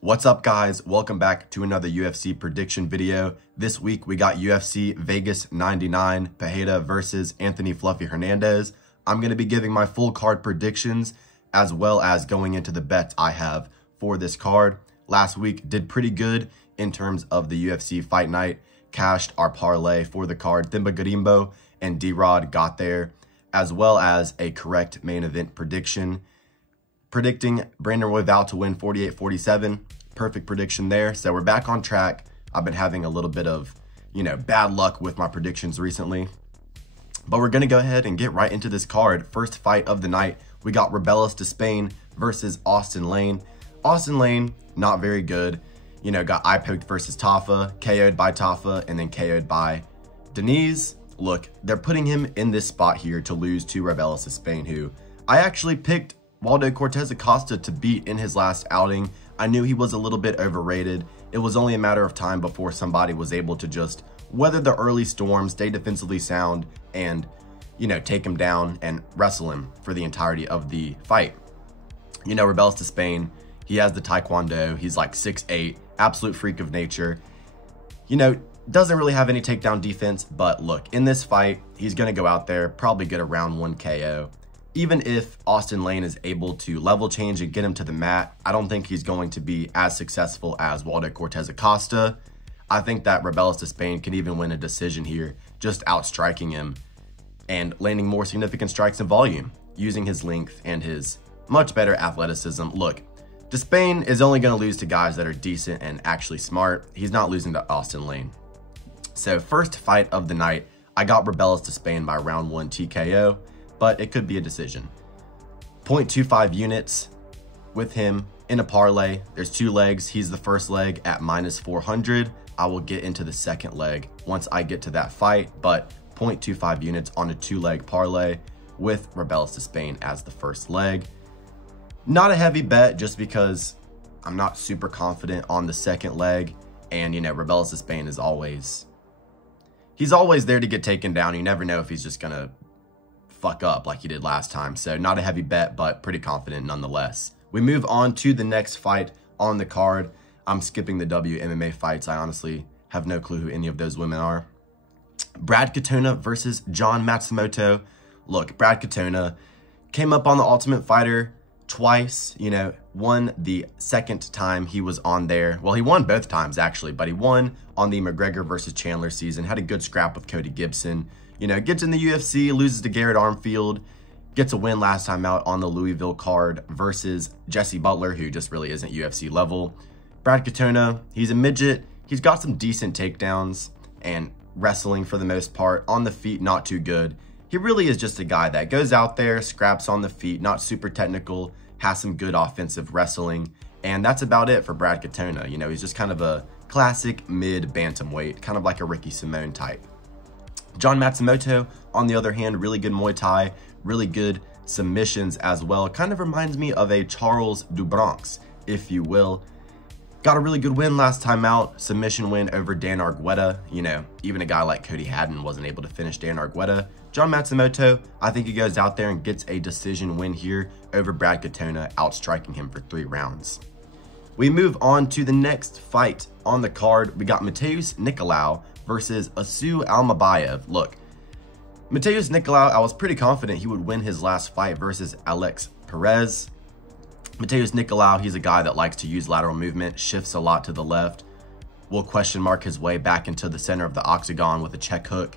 What's up, guys? Welcome back to another UFC prediction video. This week we got UFC Vegas 99, Pereira versus Anthony Fluffy Hernandez. I'm going to be giving my full card predictions as well as going into the bets I have for this card. Last week did pretty good in terms of the UFC fight night. Cashed our parlay for the card. Thimba Garimbo and D-Rod got there, as well as a correct main event prediction. Predicting Brandon Royval to win 48-47. Perfect prediction there. So we're back on track. I've been having a little bit of, bad luck with my predictions recently. But we're going to go ahead and get right into this card. First fight of the night, we got Rebellis Despaigne versus Austin Lane. Austin Lane, not very good. Got eye poked versus Tafa, KO'd by Tafa, and then KO'd by Denise. Look, they're putting him in this spot here to lose to Rebellis Despaigne, who I actually picked Waldo Cortez Acosta to beat in his last outing. I knew he was a little bit overrated. It was only a matter of time before somebody was able to just weather the early storm, stay defensively sound, and, take him down and wrestle him for the entirety of the fight. Rebellis Despaigne, he has the Taekwondo. He's like 6'8", absolute freak of nature. Doesn't really have any takedown defense, but look, in this fight, he's going to go out there, probably get a round 1 KO. Even if Austin Lane is able to level change and get him to the mat, I don't think he's going to be as successful as Waldo Cortez Acosta. I think that Rebellis Despaigne can even win a decision here, just outstriking him and landing more significant strikes in volume, using his length and his much better athleticism. Look, Despaigne is only going to lose to guys that are decent and actually smart. He's not losing to Austin Lane. So first fight of the night, I got Rebellis Despaigne by round 1 TKO. But it could be a decision. 0.25 units with him in a parlay. There's 2 legs. He's the first leg at -400. I will get into the second leg once I get to that fight, but 0.25 units on a 2-leg parlay with Rebellis Despaigne as the first leg. Not a heavy bet just because I'm not super confident on the second leg. And, Rebellis Despaigne is always there to get taken down. You never know if he's just going to fuck up like he did last time. So not a heavy bet, but pretty confident nonetheless. We move on to the next fight on the card. I'm skipping the WMMA fights. I honestly have no clue who any of those women are. Brad Kantona versus John Matsumoto. Look, Brad Kantona came up on the Ultimate Fighter twice, won the second time he was on there. Well, he won both times actually, but he won on the McGregor versus Chandler season, had a good scrap with Cody Gibson. Gets in the UFC, loses to Garrett Armfield, gets a win last time out on the Louisville card versus Jesse Butler, who just really isn't UFC level. Brad Kantona, he's a midget. He's got some decent takedowns and wrestling for the most part. On the feet, not too good. He really is just a guy that goes out there, scraps on the feet, not super technical, has some good offensive wrestling, and that's about it for Brad Kantona. He's just kind of a classic mid bantamweight, kind of like a Ricky Simone type. John Matsumoto, on the other hand, really good Muay Thai, really good submissions as well. Kind of reminds me of a Charles do Bronx, if you will. Got a really good win last time out, submission win over Dan Argueta. Even a guy like Cody Haddon wasn't able to finish Dan Argueta. John Matsumoto, I think he goes out there and gets a decision win here over Brad Kantona, outstriking him for 3 rounds. We move on to the next fight on the card. We got Matheus Nicolau versus almabeav. Look, Matheus Nicolau, I was pretty confident he would win his last fight versus Alex Perez. Matheus Nicolau, he's a guy that likes to use lateral movement, shifts a lot to the left, will question mark his way back into the center of the octagon with a check hook.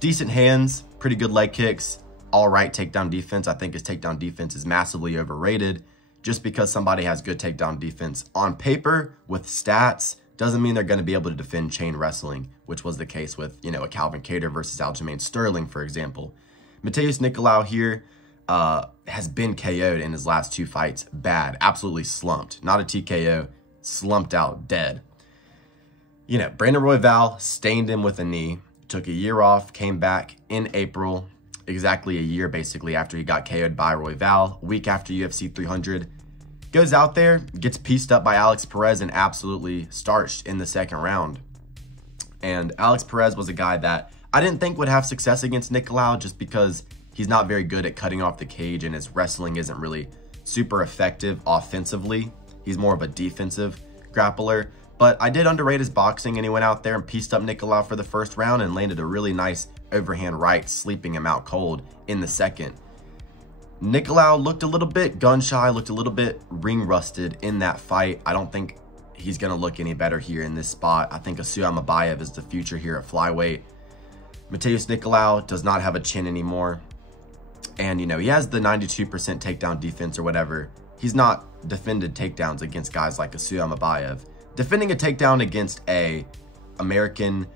Decent hands, pretty good leg kicks, all right takedown defense. I think his takedown defense is massively overrated. Just because somebody has good takedown defense on paper with stats doesn't mean they're going to be able to defend chain wrestling, which was the case with, a Calvin Kattar versus Aljamain Sterling, for example. Matheus Nicolau here has been KO'd in his last 2 fights. Bad, absolutely slumped. Not a TKO, slumped out, dead. Brandon Royval stained him with a knee, took a year off, came back in April, exactly a year basically after he got KO'd by Royval, a week after UFC 300. Goes out there, gets pieced up by Alex Perez and absolutely starched in the second round. And Alex Perez was a guy that I didn't think would have success against Nicolau just because he's not very good at cutting off the cage and his wrestling isn't really super effective offensively. He's more of a defensive grappler. But I did underrate his boxing, and he went out there and pieced up Nicolau for the first round and landed a really nice overhand right, sleeping him out cold in the second. Nicolau looked a little bit gun-shy, looked a little bit ring-rusted in that fight. I don't think he's going to look any better here in this spot. I think almabeav is the future here at flyweight. Matheus Nicolau does not have a chin anymore. And, you know, he has the 92% takedown defense or whatever. He's not defended takedowns against guys like almabeav. Defending a takedown against a American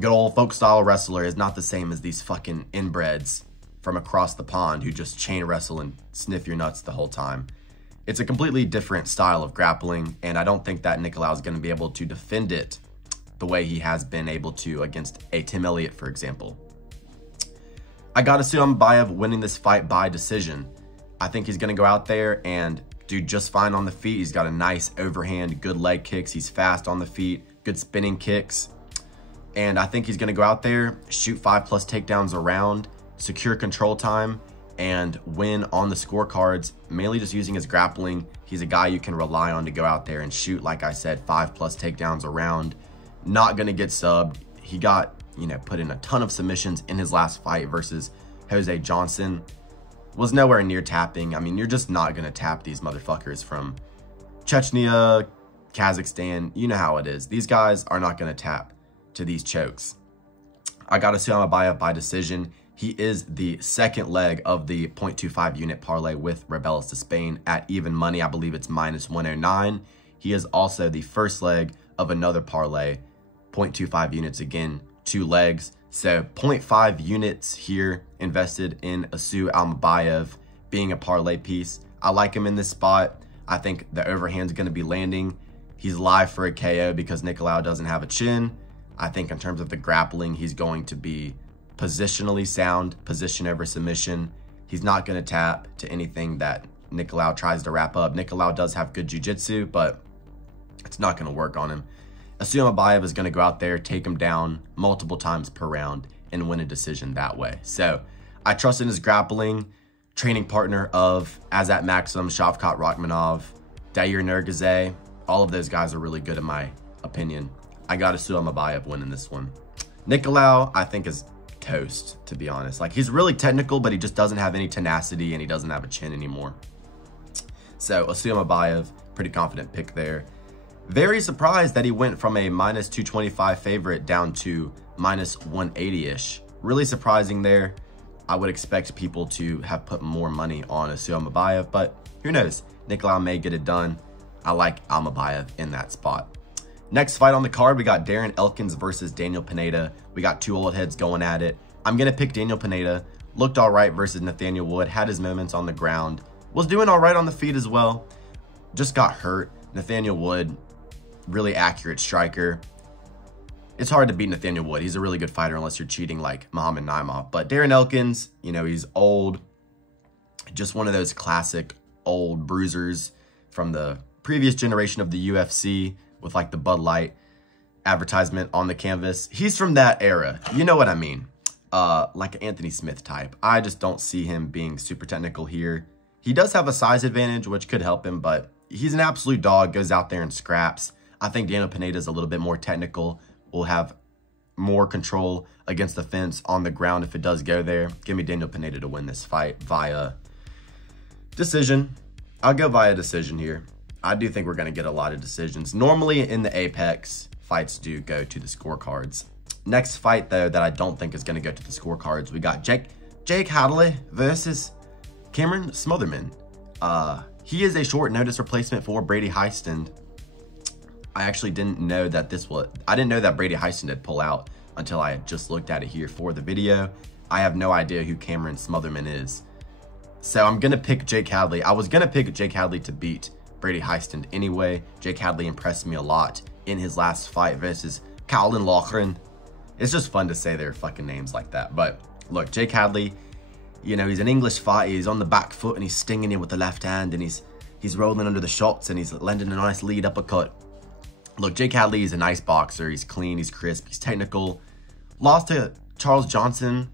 good old folk style wrestler is not the same as these fucking inbreds from across the pond who just chain wrestle and sniff your nuts the whole time. It's a completely different style of grappling, and I don't think that Nicolau is going to be able to defend it the way he has been able to against a Tim Elliott, for example. I got almabeav winning this fight by decision. I think he's going to go out there and do just fine on the feet. He's got a nice overhand, good leg kicks. He's fast on the feet, good spinning kicks. And I think he's going to go out there, shoot 5+ takedowns around, secure control time, and win on the scorecards, mainly just using his grappling. He's a guy you can rely on to go out there and shoot, like I said, 5+ takedowns around. Not going to get subbed. He got, you know, put in a ton of submissions in his last fight versus Jose Johnson. Was nowhere near tapping. I mean, you're just not going to tap these motherfuckers from Chechnya, Kazakhstan. You know how it is. These guys are not going to tap to these chokes. I got almabeav by decision. He is the second leg of the 0.25 unit parlay with Rebellis Despaigne at even money. I believe it's -109. He is also the first leg of another parlay, 0.25 units again, 2 legs. So 0.5 units here invested in almabeav being a parlay piece. I like him in this spot. I think the overhand's going to be landing. He's live for a KO because Nicolau doesn't have a chin. I think in terms of the grappling, he's going to be positionally sound, position over submission. He's not going to tap to anything that Nicolau tries to wrap up. Nicolau does have good jiu-jitsu, but it's not going to work on him. almabeav is going to go out there, take him down multiple times per round, and win a decision that way. So I trust in his grappling. Training partner of Azat Maxim, Shavkat Rakhmonov, Dair Nergazay. All of those guys are really good in my opinion. I got almabeav winning this one. Nicolau, I think, is toast, to be honest. Like, he's really technical, but he just doesn't have any tenacity, and he doesn't have a chin anymore. So almabeav, pretty confident pick there. Very surprised that he went from a -225 favorite down to -180-ish. Really surprising there. I would expect people to have put more money on almabeav, but who knows? Nicolau may get it done. I like almabeav in that spot. Next fight on the card, we got Darren Elkins versus Daniel Pineda. We got 2 old heads going at it. I'm going to pick Daniel Pineda. Looked all right versus Nathaniel Wood. Had his moments on the ground. Was doing all right on the feet as well. Just got hurt. Nathaniel Wood, really accurate striker. It's hard to beat Nathaniel Wood. He's a really good fighter unless you're cheating like Muhammad Naimov. But Darren Elkins, you know, he's old. Just one of those classic old bruisers from the previous generation of the UFC with like the Bud Light advertisement on the canvas. He's from that era. You know what I mean? Like an Anthony Smith type. I just don't see him being super technical here. He does have a size advantage, which could help him, but he's an absolute dog, goes out there and scraps. I think Daniel Pineda is a little bit more technical, will have more control against the fence on the ground if it does go there. Give me Daniel Pineda to win this fight via decision. I'll go via decision here. I do think we're going to get a lot of decisions. Normally in the Apex, fights do go to the scorecards. Next fight, though, that I don't think is going to go to the scorecards, we got Jake Hadley versus Cameron Smotherman. He is a short notice replacement for Brady Heiston. I actually didn't know that I didn't know that Brady Heiston had pulled out until I had just looked at it here for the video. I have no idea who Cameron Smotherman is. So I'm going to pick Jake Hadley. I was going to pick Jake Hadley to beat Brady Heiston anyway. Jake Hadley impressed me a lot in his last fight versus Colin Loughran. It's just fun to say their fucking names like that. But look, Jake Hadley, you know, he's an English fighter. He's on the back foot and he's stinging you with the left hand, and he's rolling under the shots and he's lending a nice lead uppercut. Look, Jake Hadley is a nice boxer. He's clean, he's crisp, he's technical. Lost to Charles Johnson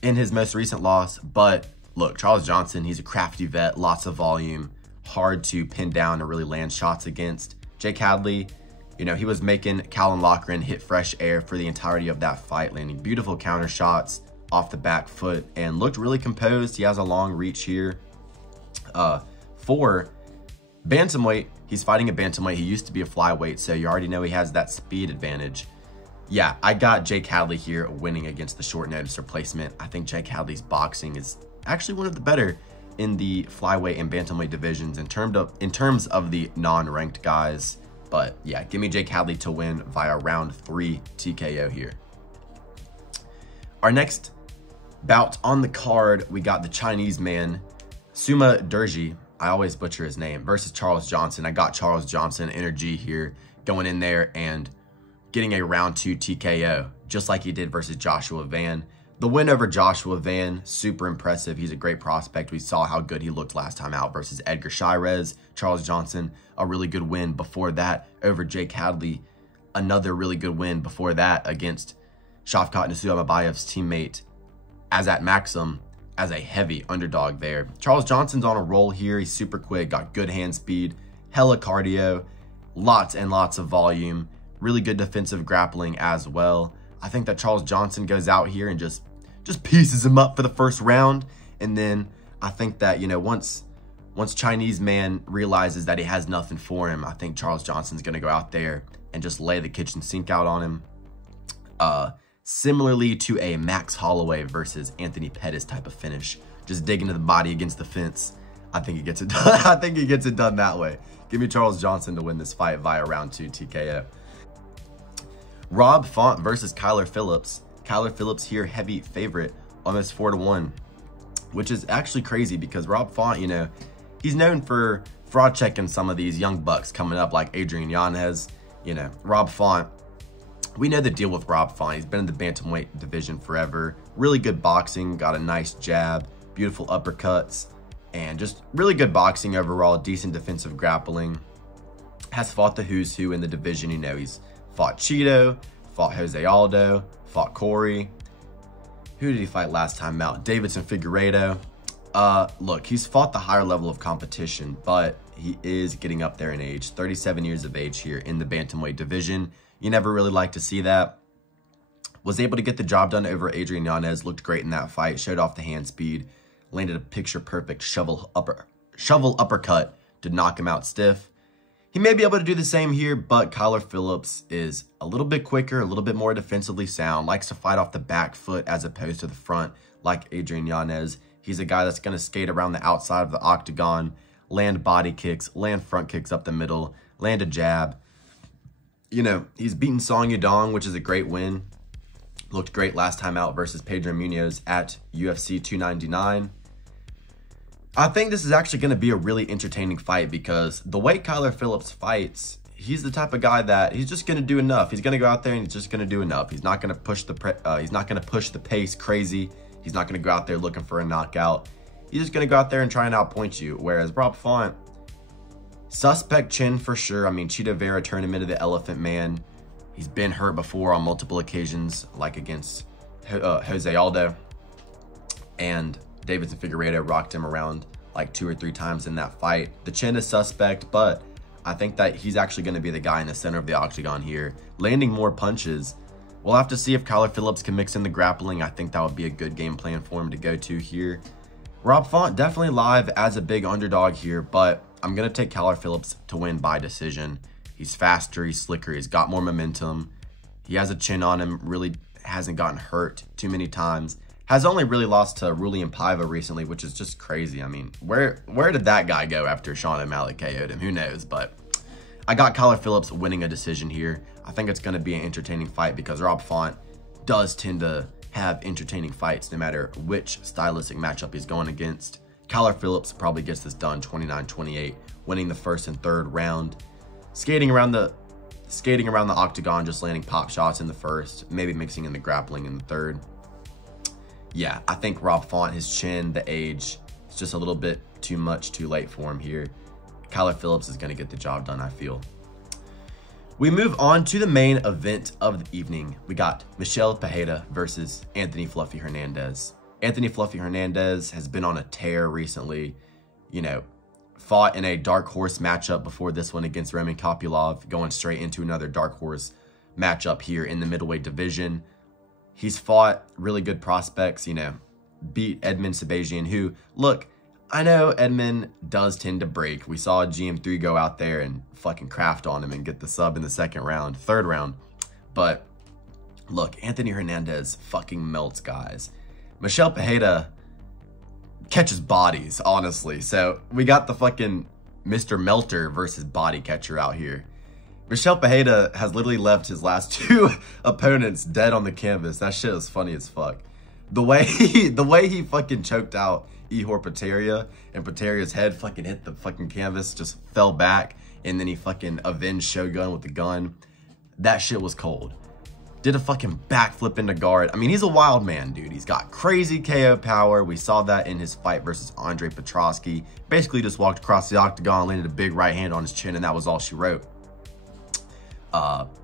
in his most recent loss, but look, Charles Johnson, he's a crafty vet, lots of volume, hard to pin down or really land shots against. Jake Hadley, you know, he was making Callum Loughran hit fresh air for the entirety of that fight, landing beautiful counter shots off the back foot and looked really composed. He has a long reach here. For bantamweight, he's fighting a bantamweight. He used to be a flyweight, so you already know he has that speed advantage. Yeah, I got Jake Hadley here winning against the short notice replacement. I think Jake Hadley's boxing is actually one of the better in the flyweight and bantamweight divisions in terms of the non-ranked guys. But yeah, give me Jake Hadley to win via round 3 TKO here. Our next bout on the card, we got the Chinese man, Suma Derji, I always butcher his name, versus Charles Johnson. I got Charles Johnson energy here, going in there and getting a round 2 TKO, just like he did versus Joshua Van. The win over Joshua Van, super impressive. He's a great prospect. We saw how good he looked last time out versus Edgar Shirez. Charles Johnson, a really good win before that over Jake Hadley. Another really good win before that against Shavkat Nasumabayev's teammate Azat Maxim as a heavy underdog there. Charles Johnson's on a roll here. He's super quick, got good hand speed, hella cardio, lots and lots of volume, really good defensive grappling as well. I think that Charles Johnson goes out here and just pieces him up for the first round. And then I think that, you know, once Chinese man realizes that he has nothing for him, I think Charles Johnson's going to go out there and just lay the kitchen sink out on him. Similarly to a Max Holloway versus Anthony Pettis type of finish, just digging to the body against the fence. I think he gets it done. I think he gets it done that way. Give me Charles Johnson to win this fight via round 2 TKO. Rob Font versus Kyler Phillips. Kyler Phillips here, heavy favorite, almost 4-1, which is actually crazy because Rob Font, you know, he's known for fraud checking some of these young bucks coming up like Adrian Yanez. You know, Rob Font, we know the deal with Rob Font. He's been in the bantamweight division forever. Really good boxing, got a nice jab, beautiful uppercuts, and just really good boxing overall, decent defensive grappling. Has fought the who's who in the division. You know, he's fought Cheeto, fought Jose Aldo, fought Corey. Who did he fight last time out? Davidson Figueiredo. Look, he's fought the higher level of competition, but he is getting up there in age. 37 years of age here in the bantamweight division. You never really like to see that. Was able to get the job done over Adrian Yanez. Looked great in that fight. Showed off the hand speed. Landed a picture-perfect shovel uppercut to knock him out stiff. He may be able to do the same here, but Kyler Phillips is a little bit quicker, a little bit more defensively sound. Likes to fight off the back foot as opposed to the front like Adrian Yanez. He's a guy that's going to skate around the outside of the octagon, land body kicks, land front kicks up the middle, land a jab. You know, he's beaten Song Yadong, which is a great win. Looked great last time out versus Pedro Munoz at UFC 299. I think this is actually going to be a really entertaining fight because the way Kyler Phillips fights, he's the type of guy that he's just going to do enough. He's going to go out there and he's just going to do enough. He's not going to push the pace crazy. He's not going to go out there looking for a knockout. He's just going to go out there and try and outpoint you. Whereas Rob Font, suspect chin for sure. I mean, Cheeto Vera turned him into the Elephant Man. He's been hurt before on multiple occasions, like against Jose Aldo. And Davidson Figueiredo rocked him around like 2 or 3 times in that fight. The chin is suspect, but I think that he's actually going to be the guy in the center of the octagon here, landing more punches. We'll have to see if Kyler Phillips can mix in the grappling. I think that would be a good game plan for him to go to here. Rob Font definitely live as a big underdog here, but I'm going to take Kyler Phillips to win by decision. He's faster, he's slicker, he's got more momentum. He has a chin on him, really hasn't gotten hurt too many times. Has only really lost to Rulian Paiva recently, which is just crazy. I mean, where did that guy go after Sean O'Malley KO'd him? Who knows? But I got Kyler Phillips winning a decision here. I think it's going to be an entertaining fight because Rob Font does tend to have entertaining fights no matter which stylistic matchup he's going against. Kyler Phillips probably gets this done 29-28, winning the first and third round. Skating around the octagon, just landing pop shots in the first, maybe mixing in the grappling in the third. Yeah, I think Rob Font, his chin, the age, it's just a little bit too much too late for him here. Kyler Phillips is going to get the job done, I feel. We move on to the main event of the evening. We got Michel Pereira versus Anthony Fluffy Hernandez. Anthony Fluffy Hernandez has been on a tear recently. You know, fought in a dark horse matchup before this one against Roman Kopylov, going straight into another dark horse matchup here in the middleweight division. He's fought really good prospects, you know, beat Edmund Sabajian, who, look, I know Edmund does tend to break. We saw GM3 go out there and fucking craft on him and get the sub in the third round. But look, Anthony Hernandez fucking melts guys. Michel Pereira catches bodies, honestly. So we got the fucking Mr. Melter versus body catcher out here. Michel Pereira has literally left his last 2 opponents dead on the canvas. That shit is funny as fuck. The way he fucking choked out Ihor Pereira, and Pereira's head fucking hit the fucking canvas, just fell back, and then he fucking avenged Shogun with the gun. That shit was cold. Did a fucking backflip into guard. I mean, he's a wild man, dude. He's got crazy KO power. We saw that in his fight versus Andre Petroski. Basically just walked across the octagon, landed a big right hand on his chin, and that was all she wrote.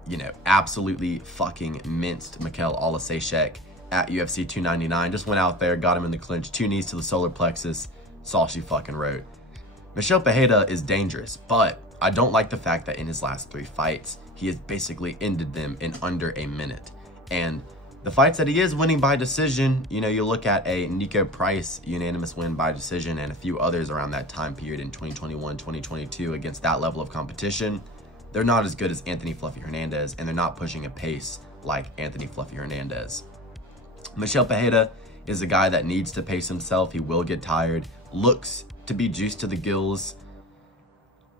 You know, absolutely fucking minced Mikhail Olasechek at UFC 299. Just went out there, got him in the clinch, 2 knees to the solar plexus. That's all she fucking wrote. Michel Pereira is dangerous, but I don't like the fact that in his last 3 fights, he has basically ended them in under a minute. And the fights that he is winning by decision, you know, you look at a Nico Price unanimous win by decision and a few others around that time period in 2021, 2022 against that level of competition, they're not as good as Anthony Fluffy Hernandez, and they're not pushing a pace like Anthony Fluffy Hernandez. Michel Pereira is a guy that needs to pace himself. He will get tired, looks to be juiced to the gills.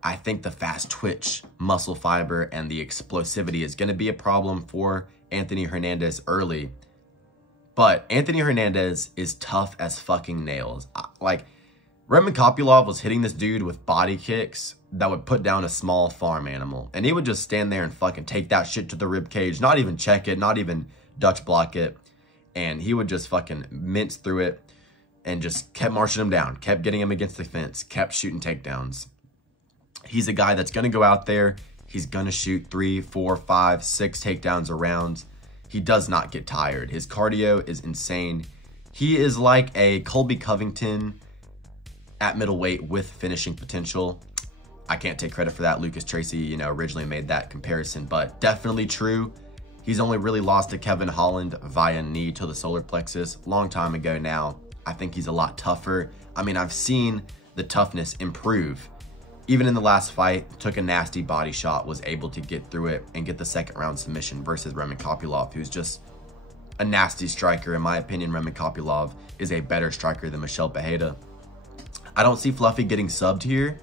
I think the fast twitch, muscle fiber, and the explosivity is going to be a problem for Anthony Hernandez early. But Anthony Hernandez is tough as fucking nails. Like, Roman Kopylov was hitting this dude with body kicks that would put down a small farm animal. And he would just stand there and fucking take that shit to the rib cage, not even check it, not even Dutch block it. And he would just fucking mince through it and just kept marching him down, kept getting him against the fence, kept shooting takedowns. He's a guy that's going to go out there. He's going to shoot 3, 4, 5, 6 takedowns a round. He does not get tired. His cardio is insane. He is like a Colby Covington at middleweight with finishing potential. I can't take credit for that. Lucas Tracy, you know, originally made that comparison, but definitely true. He's only really lost to Kevin Holland via knee to the solar plexus long time ago now. I think he's a lot tougher. I mean, I've seen the toughness improve. Even in the last fight, took a nasty body shot, was able to get through it and get the 2nd round submission versus Roman Kopylov, who's just a nasty striker. In my opinion, Roman Kopylov is a better striker than Michel Pereira. I don't see Fluffy getting subbed here.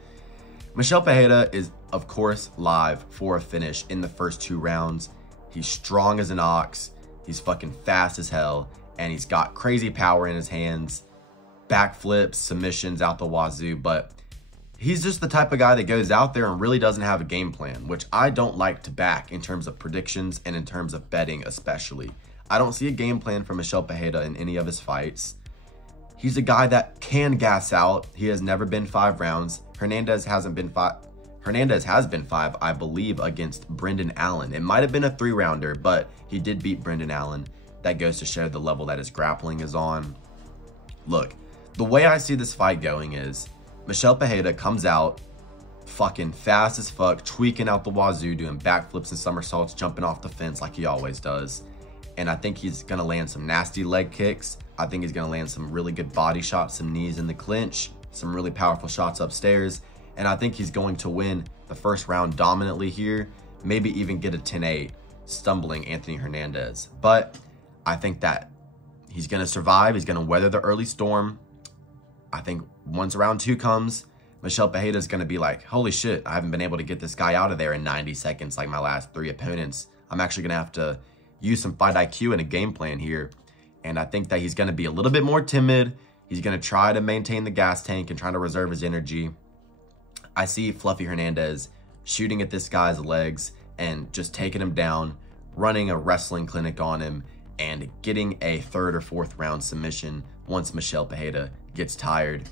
Michel Pereira is, of course, live for a finish in the first 2 rounds. He's strong as an ox. He's fucking fast as hell. And he's got crazy power in his hands. Backflips, submissions out the wazoo. But he's just the type of guy that goes out there and really doesn't have a game plan, which I don't like to back in terms of predictions and in terms of betting especially. I don't see a game plan for Michel Pereira in any of his fights. He's a guy that can gas out. He has never been 5 rounds. Hernandez has been 5, I believe, against Brendan Allen. It might have been a 3-rounder, but he did beat Brendan Allen. That goes to show the level that his grappling is on. Look, the way I see this fight going is Michel Pereira comes out fucking fast as fuck, tweaking out the wazoo, doing backflips and somersaults, jumping off the fence like he always does. And I think he's going to land some nasty leg kicks. I think he's going to land some really good body shots, some knees in the clinch, some really powerful shots upstairs. And I think he's going to win the first round dominantly here, maybe even get a 10-8, stumbling Anthony Hernandez. But I think that he's going to survive. He's going to weather the early storm. I think once round 2 comes, Michel Pereira is going to be like, holy shit, I haven't been able to get this guy out of there in 90 seconds like my last 3 opponents. I'm actually going to have to use some fight IQ and a game plan here. And I think that he's going to be a little bit more timid. He's going to try to maintain the gas tank and try to reserve his energy. I see Fluffy Hernandez shooting at this guy's legs and just taking him down, running a wrestling clinic on him, and getting a 3rd or 4th round submission once Michel Pereira gets tired.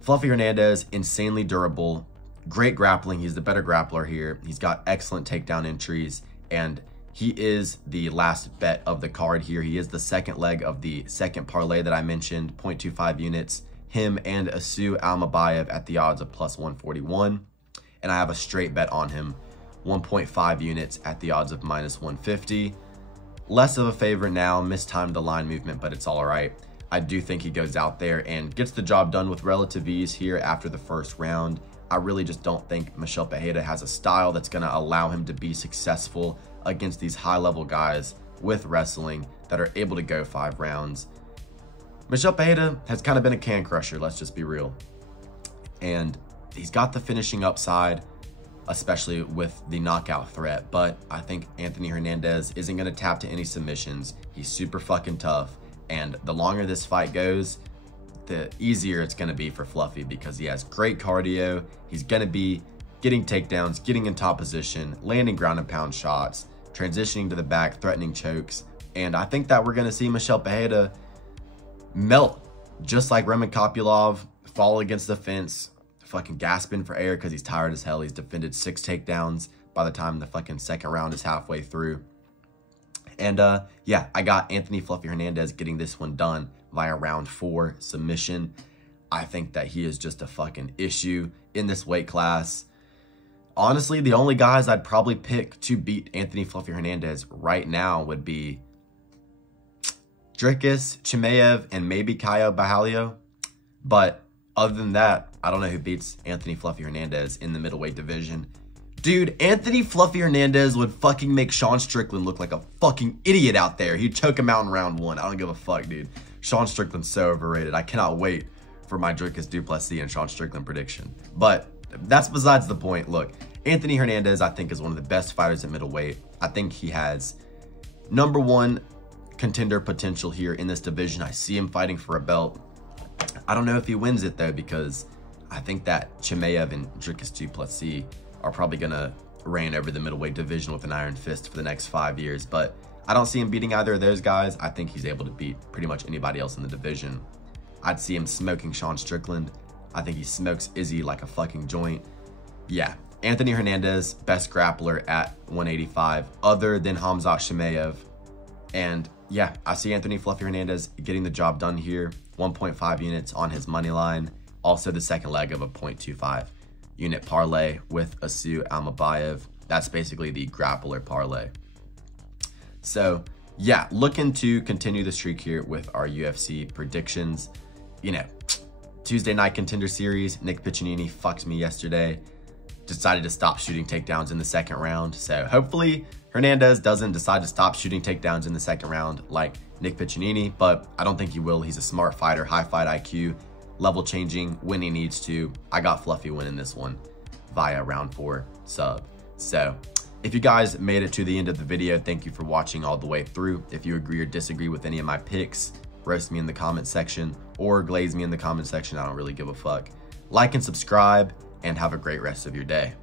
Fluffy Hernandez, insanely durable, great grappling. He's the better grappler here. He's got excellent takedown entries, and he is the last bet of the card here. He is the 2nd leg of the 2nd parlay that I mentioned, 0.25 units. him and almabeav at the odds of plus 141. And I have a straight bet on him, 1.5 units at the odds of minus 150. Less of a favorite now, mistimed the line movement, but it's all right. I do think he goes out there and gets the job done with relative ease here after the first round. I really just don't think Michel Pereira has a style that's going to allow him to be successful against these high-level guys with wrestling that are able to go 5 rounds. Michel Pereira has kind of been a can crusher, let's just be real. And he's got the finishing upside, especially with the knockout threat. But I think Anthony Hernandez isn't going to tap to any submissions. He's super fucking tough. And the longer this fight goes, the easier it's going to be for Fluffy because he has great cardio. He's going to be getting takedowns, getting in top position, landing ground and pound shots, transitioning to the back, threatening chokes. And I think that we're going to see Michel Pereira melt just like Roman Kopylov, fall against the fence, fucking gasping for air because he's tired as hell. He's defended 6 takedowns by the time the fucking second round is halfway through. And yeah, I got Anthony Fluffy Hernandez getting this one done via round 4 submission. I think that he is just a fucking issue in this weight class. Honestly, the only guys I'd probably pick to beat Anthony Fluffy Hernandez right now would be Dricus, Chimaev, and maybe Caio Borralho. But other than that, I don't know who beats Anthony Fluffy Hernandez in the middleweight division. Dude, Anthony Fluffy Hernandez would fucking make Sean Strickland look like a fucking idiot out there. He'd choke him out in round 1. I don't give a fuck, dude. Sean Strickland's so overrated. I cannot wait for my Dricus Duplessis and Sean Strickland prediction. But that's besides the point. Look, Anthony Hernandez, I think, is one of the best fighters at middleweight. I think he has #1 contender potential here in this division. I see him fighting for a belt. I don't know if he wins it, though, because I think that Chimaev and Dricus Duplessis are probably going to reign over the middleweight division with an iron fist for the next 5 years. But I don't see him beating either of those guys. I think he's able to beat pretty much anybody else in the division. I'd see him smoking Sean Strickland. I think he smokes Izzy like a fucking joint. Yeah, Anthony Hernandez, best grappler at 185 other than Khamzat Chimaev. And yeah, I see Anthony Fluffy Hernandez getting the job done here. 1.5 units on his money line. Also the second leg of a 0.25 unit parlay with almabeav. That's basically the grappler parlay. So yeah, looking to continue the streak here with our UFC predictions. You know, Tuesday night contender series, Nick Piccinini fucked me yesterday. Decided to stop shooting takedowns in the second round. So hopefully Hernandez doesn't decide to stop shooting takedowns in the second round like Nick Piccinini, but I don't think he will. He's a smart fighter, high fight IQ, level changing when he needs to. I got Fluffy winning this one via round 4 sub. So if you guys made it to the end of the video, thank you for watching all the way through. If you agree or disagree with any of my picks, roast me in the comment section or glaze me in the comment section. I don't really give a fuck. Like and subscribe and have a great rest of your day.